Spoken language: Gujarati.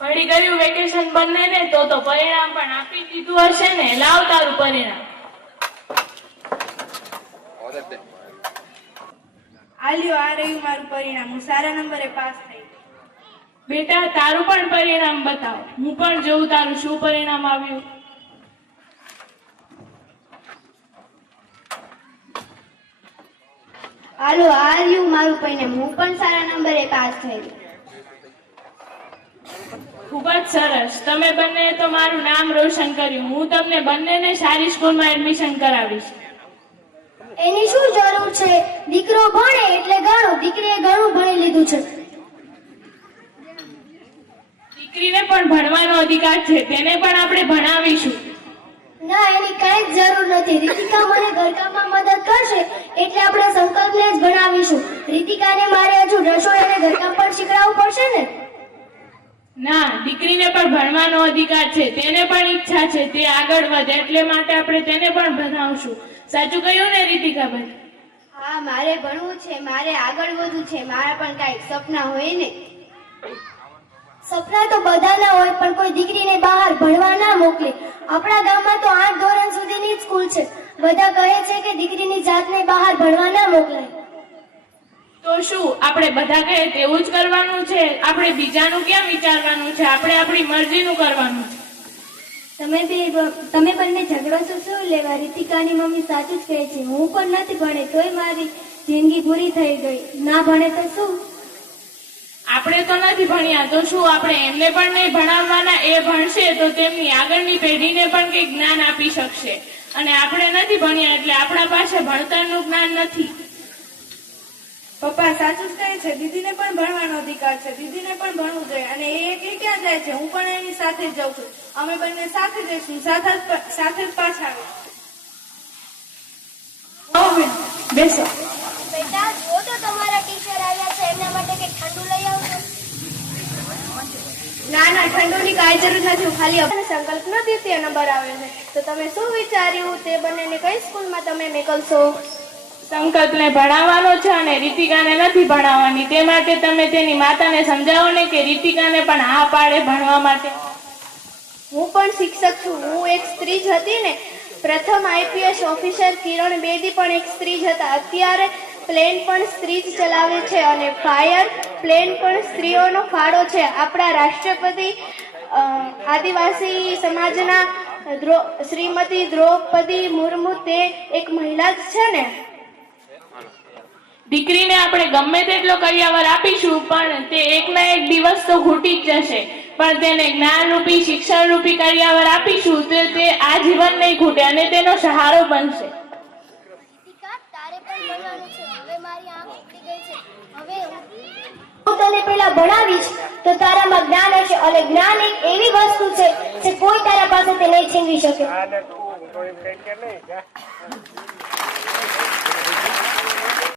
પડી ગયું વેકેશન બંને ને તો પરિણામ પણ આપી દીધું હશે ને. લાવ તારું પરિણામ. આલ્યો, આ રહ્યું મારું પરિણામ. હું સારા નંબરે પાસ થઈ. બેટા તારું પણ પરિણામ બતાવ. હું પણ જોઉં તારું શું પરિણામ આવ્યું. હાલો, આ રહ્યું મારું પરિણામ. હું પણ સારા નંબરે પાસ થઈ. ખૂબ જ સરસ. તમે બંને તો મારું નામ રોશન કર્યું. હું તમને બંનેને સારી સ્કૂલમાં એડમિશન કરાવીશ. એની શું જરૂર છે? દીકરો ભણે એટલે ઘણું. દીકરીએ ઘણું ભણી લીધું છે. દીકરીને પણ ભણવાનો અધિકાર છે. તેને પણ આપણે ભણાવીશું. ના, એની કઈ જ જરૂર નથી. રીતિકા મને ઘરકામમાં મદદ કરશે એટલે આપણે સંકલ્પને જ ભણાવીશું. રીતિકાને મારે હજુ રસોઈ અને ઘરકામ પણ શીખડાવવું પડશે ને. ના, દીકરીને પણ ભણવાનો અધિકાર છે. તેને પણ ઈચ્છા છે તે આગળ વધે, એટલે માટે આપણે તેને પણ ભણાવશું. સાચું કહ્યું ને રીતિકાબેન? હા, મારે ભણવું છે, મારે આગળ વધવું છે. મારા પણ કાંઈક સપના હોય ને. સપના તો બધાના હોય, પણ કોઈ દીકરીને બહાર ભણવા ના મોકલે. આપણા ગામમાં તો 8 ધોરણ સુધીની જ સ્કૂલ છે. બધા કહે છે કે દીકરીની જાતને બહાર ભણવા ના મોકલાય. તો શું આપણે બધા કહે તેવું જ કરવાનું છે? આપણે બીજાનું ક્યાં વિચારવાનું છે? આપણે આપણી મરજીનું કરવાનું છે. તમે બંને ઝઘડો તો શું લેવા? રીતિકાની મમ્મી સાચું જ કહે છે. હું પણ નથી ભણે તોય મારી જિંદગી પૂરી થઈ ગઈ. ના ભણે તો શું? આપણે તો નથી ભણ્યા તો શું આપણે એમને પણ નહીં ભણાવવાના? એ ભણશે તો તેમની આગળની પેઢીને પણ કંઈક જ્ઞાન આપી શકશે. અને આપણે નથી ભણ્યા એટલે આપણા પાસે ભણતરનું જ્ઞાન નથી. પપ્પા સાચું જ કહે છે. દીદીને પણ ભણવાનો અધિકાર છે. દીદીને પણ ભણવું જોઈએ. અને એ એકલી ક્યાં જાય છે? હું પણ એની સાથે જ જાઉં છું. અમે બંને સાથે જઈશું, સાથે જ પાછા આવીશું. બેસો. બેટા, જો તો તમારા ટીચર આવ્યા છે. એમના માટે કંઈક ઠંડુ લઈ આવજો. ના ના, ઠંડુની કાંઈ જરૂર નથી. હું ખાલી સંકલ્પનો દ્વિતીય નંબર આવ્યો છે. તો તમે શું વિચાર્યું? તે બંનેને કઈ સ્કૂલમાં તમે મોકલશો? સંકલ્પને ભણાવવાનો છે અને રીતિકાને નથી ભણાવવાની. તે માટે તમે તેની માતાને સમજાવો ને કે રીતિકાને પણ હા પાડે ભણવા માટે. હું પણ શિક્ષક છું. હું એક સ્ત્રી જ હતી ને. પ્રથમ આઈપીએસ ઓફિસર કિરણ બેદી પણ એક સ્ત્રી જ હતા. અત્યારે પ્લેન પણ સ્ત્રી જ ચલાવે છે અને ફાયર પ્લેન પણ સ્ત્રીઓનો ફાળો છે. આપણા રાષ્ટ્રપતિ આદિવાસી સમાજના શ્રીમતી દ્રૌપદી મુર્મુ તે એક મહિલા જ છે ને. દીકરીને આપણે ગમે તેટલો કરિયાવર આપીશું પણ તે એકના એક દિવસ તો ખૂટી જ જશે. પણ તેને જ્ઞાનરૂપી શિક્ષણરૂપી કરિયાવર આપીશું તો તે આજીવન નહીં ખૂટે અને તેનો સહારો બનશે. તારે પણ ભણવાનું છે. હવે મારી આંખ ઉઘડી ગઈ છે. હવે હું તને પેલા ભણાવીશ તો તારામાં જ્ઞાન હશે. અને જ્ઞાન એક એવી વસ્તુ છે જે કોઈ તારા પાસેથી નહીં છીનવી શકે.